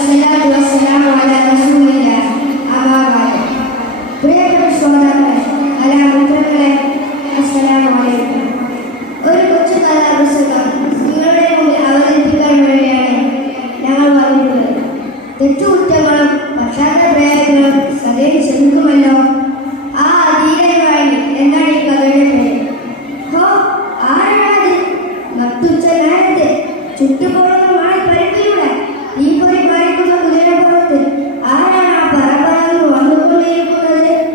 والصلاة والسلام على رسول الله. أما بعد. പ്രിയപ്പെട്ട ശ്രോതാക്കളെ, കലാമിത്രങ്ങളെ, അസ്സലാമു അലൈക്കും. ഒരു കൊച്ചു കഥാപുസ്തകം നിങ്ങളുടെ മുമ്പിൽ അവതരിപ്പിക്കാൻ വേണ്ടിയാണ് ഞങ്ങൾ വന്നിട്ടുള്ളത്. തെറ്റുകുറ്റങ്ങളും പക്ഷാന്തര പ്രയോഗങ്ങളും സദയം ക്ഷമിക്കുമല്ലോ. ആ ധീരമായി എന്താണ് ഈ കഥയുടെ പേര്? ഹോ, ആരാണത്? നട്ടുച്ച നേരത്ത് ചുട്ടുപോകുന്നതാണ് പരിപ്പിലൂടെ തീപ്പൊരി പാലിക്കുന്ന കുതിരപ്പുറത്ത് ആരാണ് ആ പറമ്പറന്ന് വന്നുകൊണ്ടിരിക്കുന്നത്?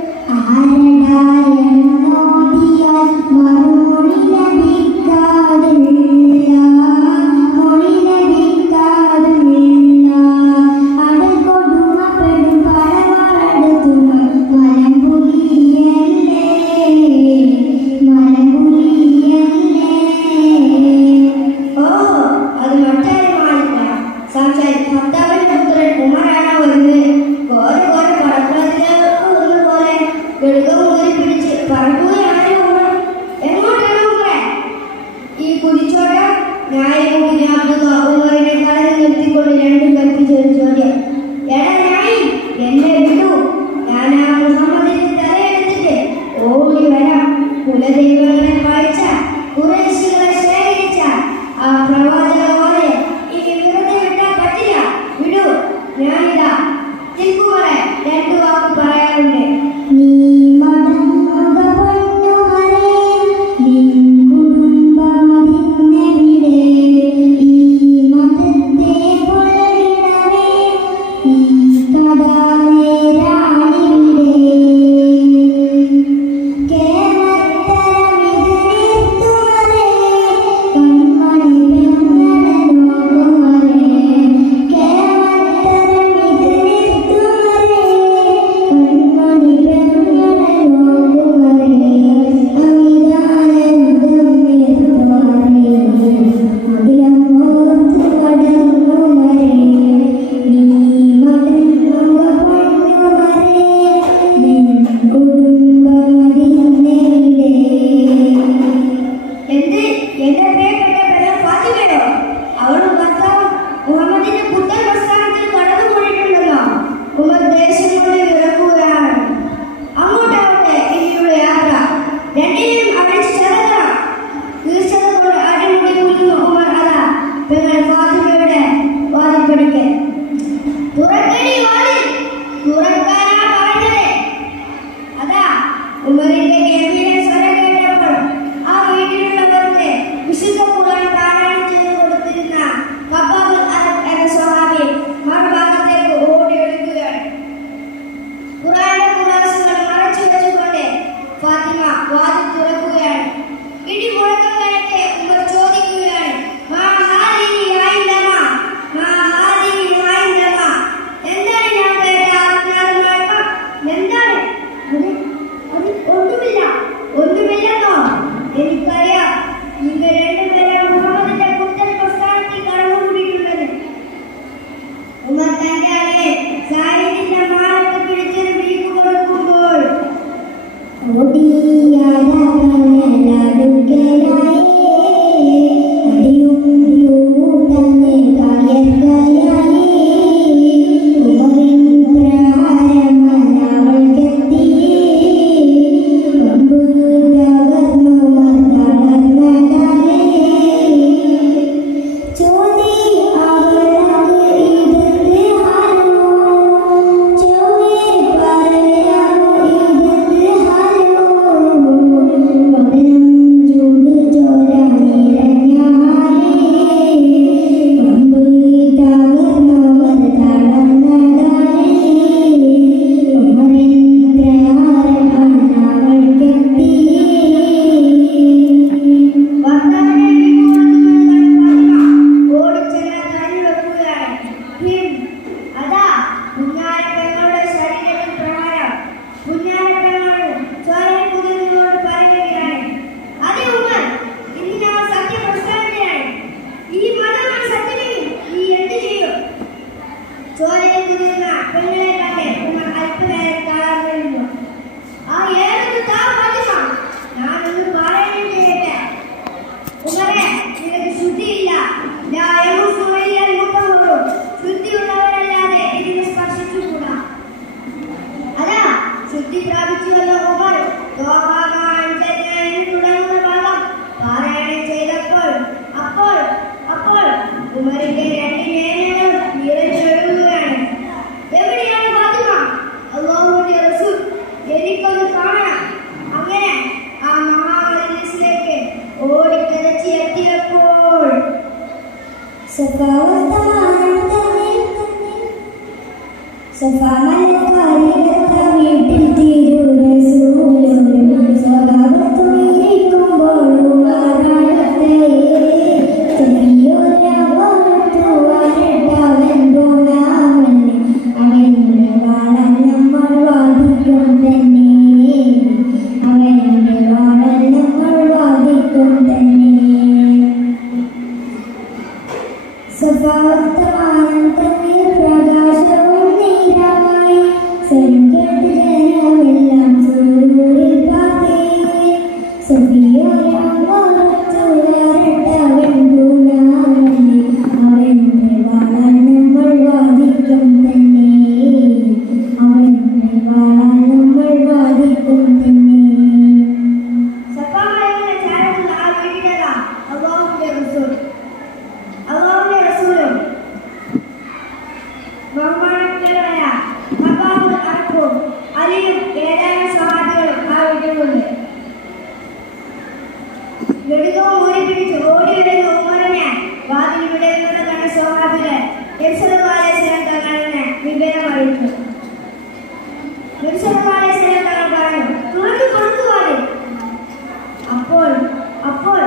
അപ്പോൾ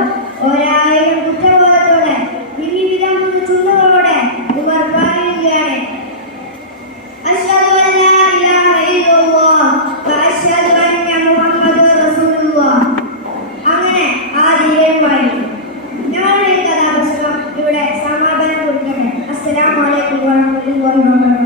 1000 കുറ്റബോധത്തോടെ ഇനി വിധം ചുണ്ടുകളോടെ ഉമർ പറയുകയാണ്, അശ്ഹദു അൻ ലാ ഇലാഹ ഇല്ലല്ലാഹ് വ അശ്ഹദു അന്ന മുഹമ്മദൻ റസൂലുള്ളാഹ്. അങ്ങനെ ആ ധീരം പാടി. ഞങ്ങളുടെ ഈ കഥാപ്രസംഗം ഇവിടെ സമാപനം കുറിക്കട്ടെ. അസ്സലാമു അലൈക്കും വറഹ്മത്തുള്ളാഹി വബറകാതുഹു.